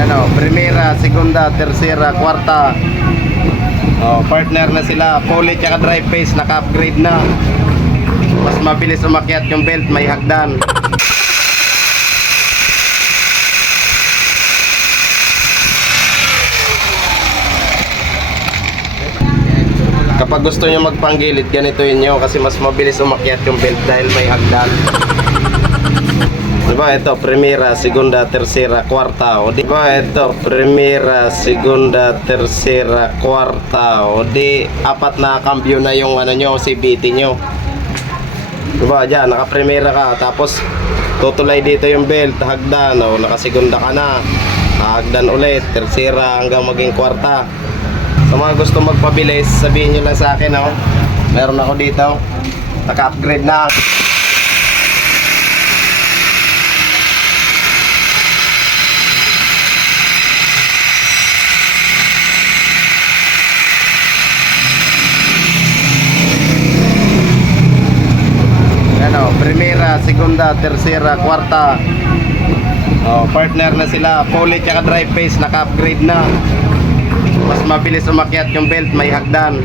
Ano, primera, segunda, tercera, kwarta. Oh, partner na sila. Pulley tsaka drive phase, naka-upgrade na. Mas mabilis umakyat yung belt, may hagdan. Kapag gusto nyo magpanggilid, ganituin nyo kasi mas mabilis umakyat yung belt dahil may hagdan. Diba ito, primera, segunda, tercera, kwarta. O diba ito, primera, segunda, tercera, kwarta. O di, apat na cambio na yung ano nyo, CVT nyo. Diba, dyan, naka-primera ka. Tapos, tutulay dito yung belt, hagdan. O, naka-segunda ka na. Hagdan ulit, tercera hanggang maging kwarta. Sa mga gusto magpabilis, sabihin nyo lang sa akin, oh. Meron ako dito. Naka-upgrade na. Ano, primera, segunda, tercera, kwarta. Oh, partner na sila. Pulley tsaka drive phase, naka-upgrade na. Mas mabilis umakyat yung belt, may hagdan.